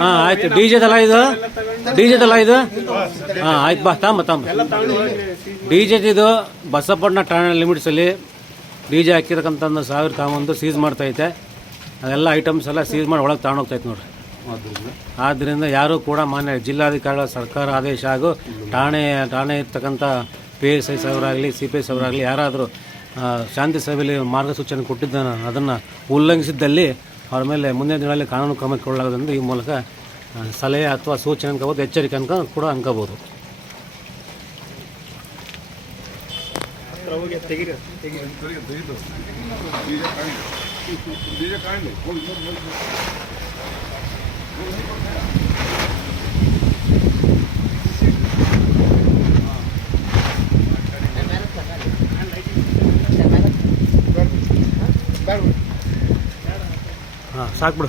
ಹಾಂ ಆಯ್ತು. ಡಿ ಜೆದಲ್ಲ ಇದು, ಡಿ ಜೆದಲ್ಲ ಇದು. ಹಾಂ ಆಯ್ತು ಬಾ ತಮ್ಮ ಡಿ ಜೆದು ಬಸಪ್ಪಣ್ಣ ಠಾಣೆ ಲಿಮಿಟ್ಸಲ್ಲಿ ಡಿ ಜೆ ಹಾಕಿರಕ್ಕಂಥ 1000 ತಗೊಂಡು ಸೀಸ್ ಮಾಡ್ತೈತೆ. ಅದೆಲ್ಲ ಐಟಮ್ಸ್ ಎಲ್ಲ ಸೀಸ್ ಮಾಡಿ ಒಳಗೆ ತಗೊಂಡೋಗ್ತೈತೆ ನೋಡ್ರಿ. ಆದ್ದರಿಂದ ಯಾರೂ ಕೂಡ ಮಾನ್ಯ ಜಿಲ್ಲಾಧಿಕಾರಿಗಳ ಸರ್ಕಾರ ಆದೇಶ ಹಾಗೂ ಠಾಣೆ ಇರ್ತಕ್ಕಂಥ PSI ಸಾಹೇಬರಾಗಲಿ CPI ಸಾಹೇಬರಾಗಲಿ ಯಾರಾದರೂ ಶಾಂತಿ ಸಭೆಯಲ್ಲಿ ಮಾರ್ಗಸೂಚನೆ ಕೊಟ್ಟಿದ್ದಾನೆ ಅದನ್ನು ಉಲ್ಲಂಘಿಸಿದ್ದಲ್ಲಿ ಅವ್ರ ಮೇಲೆ ಮುಂದಿನ ದಿನಗಳಲ್ಲಿ ಕಾನೂನು ಕ್ರಮ ಕೊಳ್ಳಲಾಗುವುದೆಂದು ಈ ಮೂಲಕ ಸಲಹೆ ಅಥವಾ ಸೂಚನೆ ಅನ್ಕೋಬೋದು, ಎಚ್ಚರಿಕೆ ಕೂಡ ಅನ್ಕೋಬೋದು. ಹಾಂ ಸಾಕು ಬಿಡು.